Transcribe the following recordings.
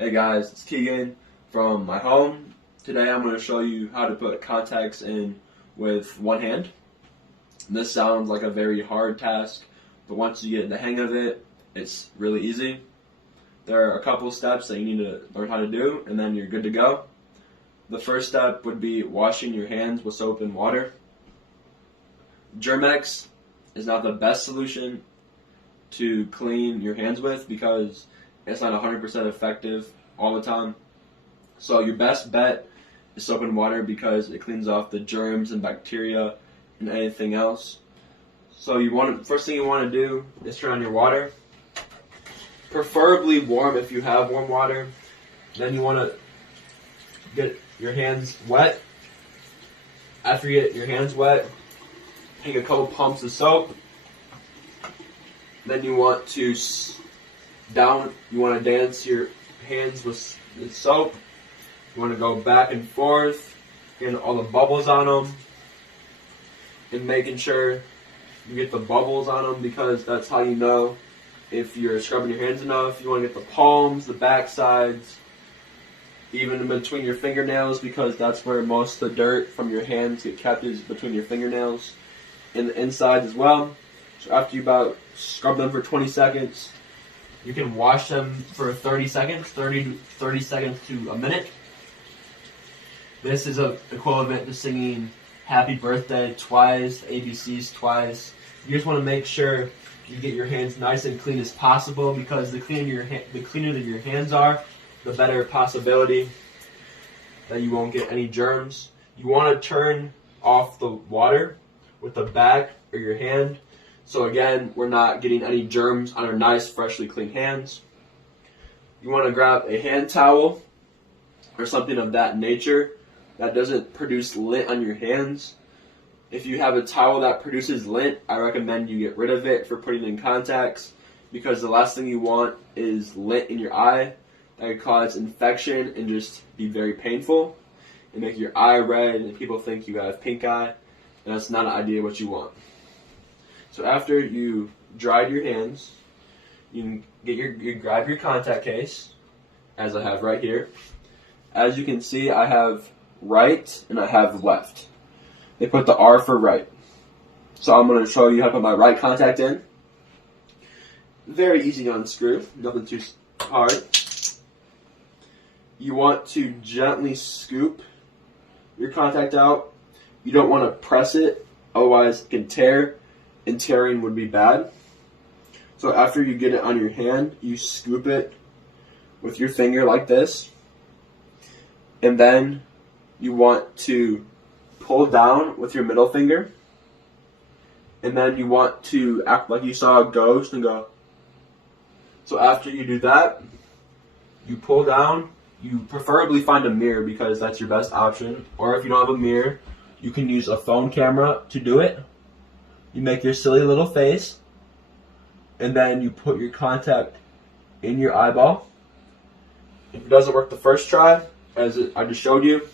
Hey guys, it's Keigan from my home. Today I'm going to show you how to put contacts in with one hand. This sounds like a very hard task, but once you get the hang of it, it's really easy. There are a couple steps that you need to learn how to do, and then you're good to go. The first step would be washing your hands with soap and water. Germ-X is not the best solution to clean your hands with because it's not 100% effective all the time. So your best bet is soap and water because it cleans off the germs and bacteria and anything else. So first thing you want to do is turn on your water, preferably warm if you have warm water. Then you want to get your hands wet. After you get your hands wet, take a couple pumps of soap. Then you want to dance your hands with soap. You want to go back and forth, getting all the bubbles on them, and making sure you get the bubbles on them because that's how you know if you're scrubbing your hands enough. You want to get the palms, the back sides, even in between your fingernails because that's where most of the dirt from your hands get kept, is between your fingernails and the insides as well. So after you about scrub them for 20 seconds, you can wash them for 30 seconds to a minute. This is equivalent to singing Happy Birthday twice, ABCs twice. You just want to make sure you get your hands nice and clean as possible because the cleaner that your hands are, the better possibility that you won't get any germs. You want to turn off the water with the back or your hand. So again, we're not getting any germs on our nice, freshly clean hands. You want to grab a hand towel or something of that nature that doesn't produce lint on your hands. If you have a towel that produces lint, I recommend you get rid of it for putting in contacts because the last thing you want is lint in your eye. That could cause infection and just be very painful and make your eye red and people think you have pink eye, and that's not an idea what you want. So after you dried your hands, you grab your contact case, as I have right here. As you can see, I have right and I have left. They put the R for right. So I'm going to show you how to put my right contact in. Very easy to unscrew, nothing too hard. You want to gently scoop your contact out. You don't want to press it, otherwise it can tear, and tearing would be bad. So after you get it on your hand, you scoop it with your finger like this, and then you want to pull down with your middle finger, and then you want to act like you saw a ghost and go. So after you do that, you pull down. You preferably find a mirror because that's your best option, or if you don't have a mirror, you can use a phone camera to do it. You make your silly little face, and then you put your contact in your eyeball. If it doesn't work the first try, I just showed you,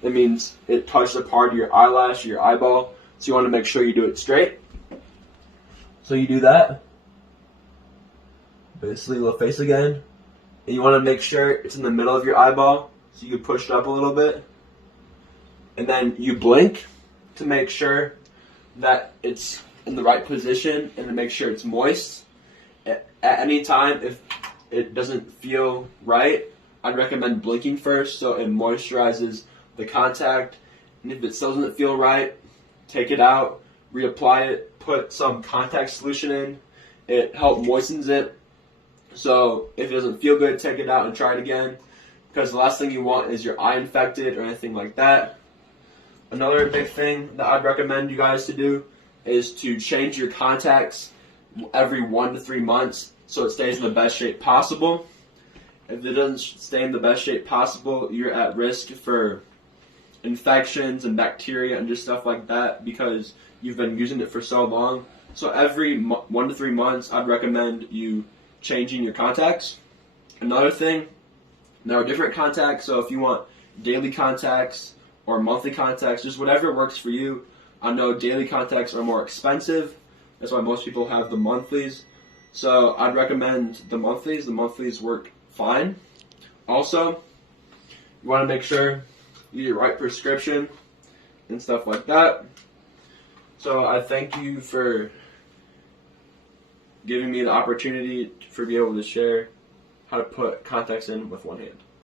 it means it touched a part of your eyelash or your eyeball, so you want to make sure you do it straight. So you do that. Make a silly little face again. And you want to make sure it's in the middle of your eyeball, so you can push it up a little bit. And then you blink to make sure that it's in the right position and to make sure it's moist. At any time, if it doesn't feel right, I'd recommend blinking first so it moisturizes the contact. And if it still doesn't feel right, take it out, reapply it, put some contact solution in. It helps moistens it. So if it doesn't feel good, take it out and try it again because the last thing you want is your eye infected or anything like that. Another big thing that I'd recommend you guys to do is to change your contacts every 1 to 3 months so it stays in the best shape possible. If it doesn't stay in the best shape possible, you're at risk for infections and bacteria and just stuff like that because you've been using it for so long. So every 1 to 3 months, I'd recommend you changing your contacts. Another thing, there are different contacts, so if you want daily contacts or monthly contacts, just whatever works for you. I know daily contacts are more expensive, that's why most people have the monthlies. So I'd recommend the monthlies. The monthlies work fine. Also, you want to make sure you get the right prescription and stuff like that. So I thank you for giving me the opportunity for be able to share how to put contacts in with one hand.